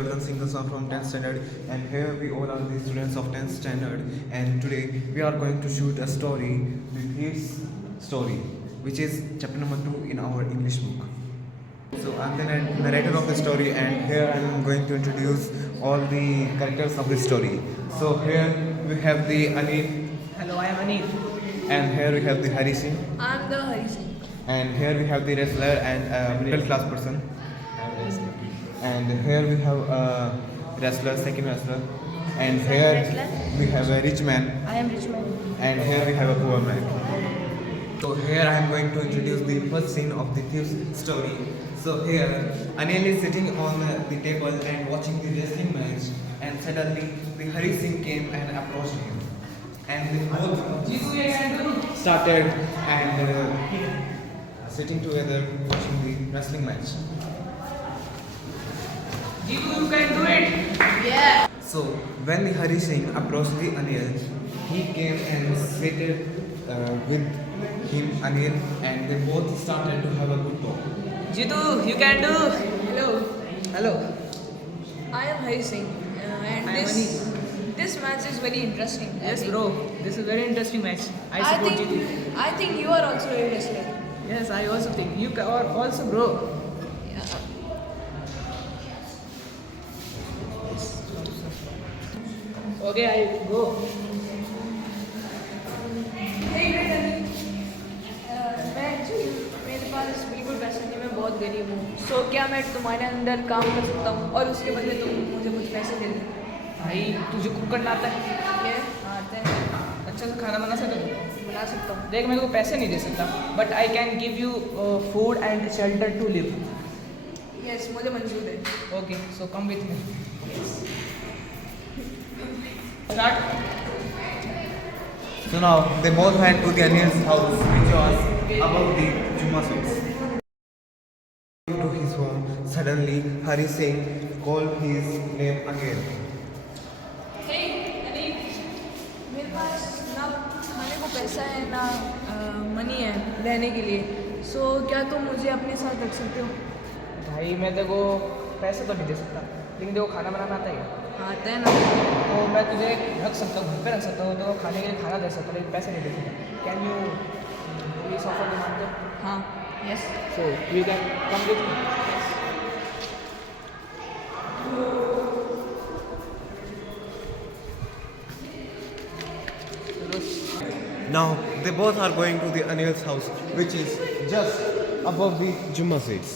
Golden Singles are from 10th standard, and here we all are the students of 10th standard, and today we are going to shoot a story, the thief's story, which is chapter number 2 in our English book. So I'm the narrator of the story, and here I'm going to introduce all the characters of the story. So here we have the Anil. Hello, I am Anil. And here we have the Hari Singh. I'm the Hari Singh. And here we have the wrestler and middle class person. And here we have a wrestler, second wrestler. And here we have a rich man. I am rich man. And here we have a poor man. So here I am going to introduce the first scene of the thief's story. So here Anil is sitting on the table and watching the wrestling match, and suddenly the Hari Singh came and approached him. And they both started and sitting together watching the wrestling match. You can do it. Yeah. So when the Hari Singh approached the Anil, he came and seated with him, Anil, and they both started to have a good talk. Jitu, you can do. Hello. Hello. I am Hari Singh, and I am this match is very interesting. Yes, bro. This is a very interesting match. I I support think Jitu. I think you are also a wrestler. Yes, I also think you are also, bro. Yeah. Okay, I go. मैं actually मेरे पास बिल्कुल पैसे नहीं, मैं बहुत गरीब हूँ. So क्या मैं तुम्हारे अंदर काम कर सकता हूँ और उसके बदले तुम मुझे कुछ पैसे दे दो? भाई तुझे कुक करना आता है? ये आते हैं, अच्छा से खाना बना सकते हो? बना सकता हूँ. देख, मेरे को पैसे नहीं दे सकता, but I can give you food and shelter to live. Yes, मुझे मंजूर है. Okay, so come with me. Start. So now they both went to the Anil's house, which was above the Juma Sweets. To his home, suddenly Hari Singh called his name again. Hey, Anil, मेरे पास ना खाने को पैसा है ना money है रहने के लिए. सो क्या तुम मुझे अपने साथ रख सकते हो? भाई मैं तेरे को पैसे तो नहीं दे सकता, लेकिन तेरे को खाना बनाना आता है क्या? आता है ना. तो मैं तुझे रख सकता हूँ, घर पे रख सकता हूँ, तो खाने के लिए खाना दे सकता हूँ, लेकिन पैसे नहीं दे सकता. Can you please offer demand? हाँ. Yes. So you can come with me. Now they both are going to the Anil's house, which is just above the Juma Sweets.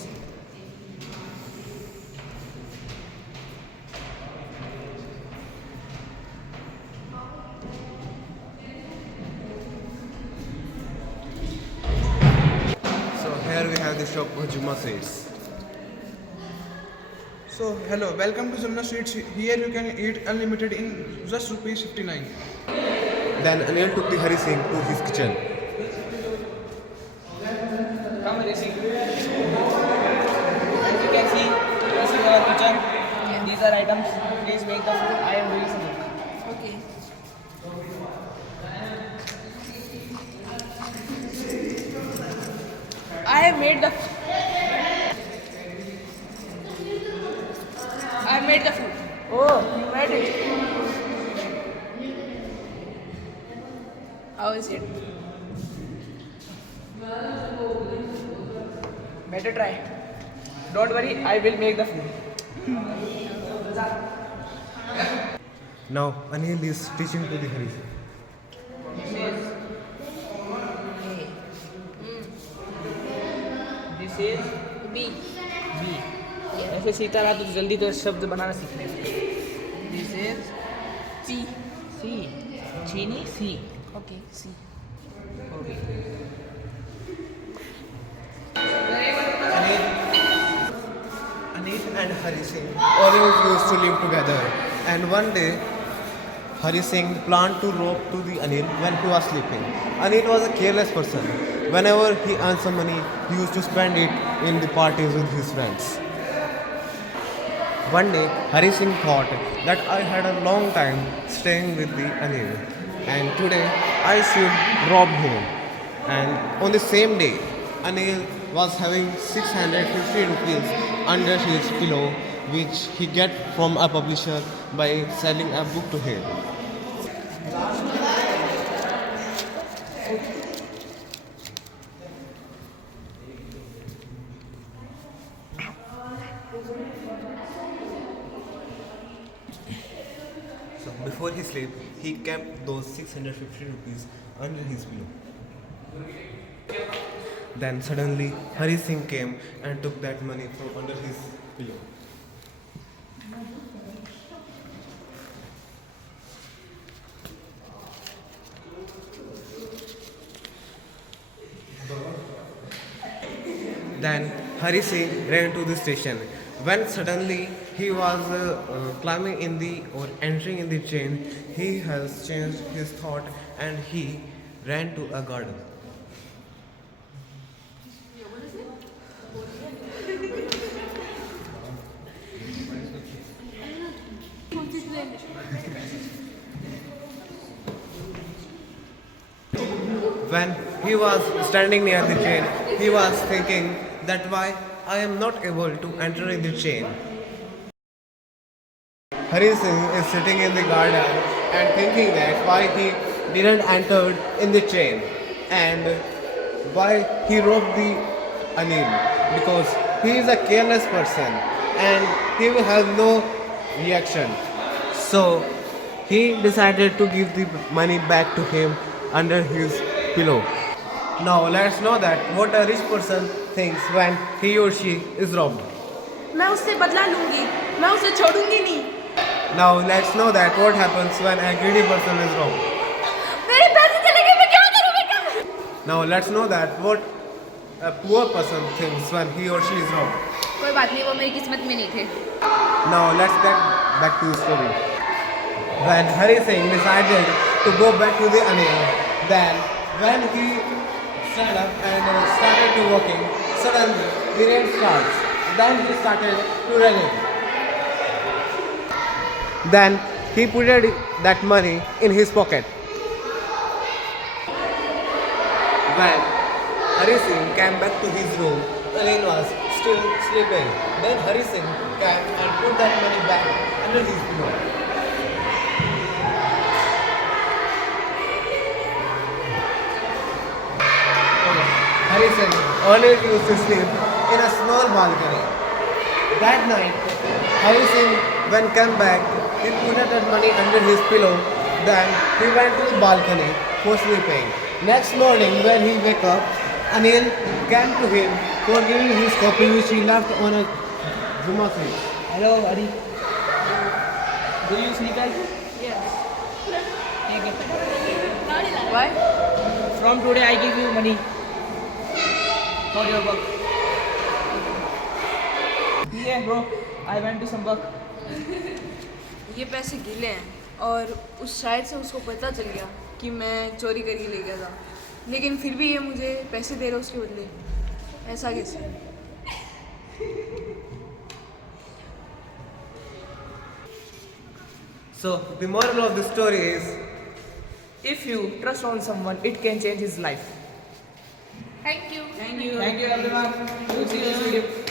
So here we have the shop of Juma Sweets. So hello, welcome to Jumna Sweets. Here you can eat unlimited in just rupees 59. Then Anil took the Hari Singh to his kitchen. Come Rishi. As you can see, this is our kitchen. These are items. Please make the food. I am doing some work. Okay. I have made the. I have made the food. Oh, you made it. How is it? Better try. Don't worry, I will make the food. Now Anil is teaching to the Hari Singh. This is B. B. ऐसे सीखता रहा तो जल्दी तो शब्द बनाना सीख लेगा. This is C. C. चीनी C. Okay. C. Okay. Anil and Hari Singh always used to live together, and one day Hari Singh planned to rob to the Anil when he was sleeping. Anil was a careless person. Whenever he earned some money, he used to spend it in the parties with his friends. One day, Hari Singh thought that I had a long time staying with the Anil, and today I should rob him. And on the same day, Anil was having 650 rupees under his pillow, which he get from a publisher by selling a book to him. So before he slept, he kept those 650 rupees under his pillow. Then suddenly Hari Singh came and took that money from under his pillow. Then Hari Singh ran to the station. When suddenly he was climbing in the or entering in the train, he has changed his thought and he ran to a garden. When he was standing near the train, he was thinking that why I am not able to enter in the train. Hari Singh is sitting in the garden and thinking that why he didn't enter in the train and why he robbed the Anil because he is a careless person and he will have no reaction. So he decided to give the money back to him under his pillow. Now let's know that what a rich person thinks when he or she is robbed. मैं उससे बदला लूंगी, मैं उसे छोड़ूंगी नहीं। Now let's know that what happens when a greedy person is robbed. मेरे पैसे चले गए, मैं क्या करूं, मैं क्या करूं? Now let's know that what a poor person thinks when he or she is robbed. कोई बात नहीं, वो मेरी किस्मत में नहीं थे। Now let's get back to the story. When Hari Singh decided to go back to the Anil, then when he stood up and started to walking, suddenly the rain starts. Then he started to running. Then he put that money in his pocket. When Hari Singh came back to his room, Anil was still sleeping. Then Hari Singh came and put that money back under his pillow. Hari Singh always used to sleep in a small balcony. That night, Hari Singh, when came back, he put that money under his pillow. Then he went to the balcony for sleeping. Next morning, when he woke up, Anil came to him for giving his copy which he left on a Juma seat. Hello, Hari. Do you sleep well? Yes. Take it. Why? From today, I give you money for your work. Yeah, bro. I went to some work. ये पैसे गीले हैं और उस शायद से उसको पता चल गया कि मैं चोरी करके ले गया था, लेकिन फिर भी ये मुझे पैसे दे रहा उसके बदले। ऐसा कैसे? So the moral of the story is If you trust on someone, it can change his life. Thank you. Thank you everyone. We'll see you in this video.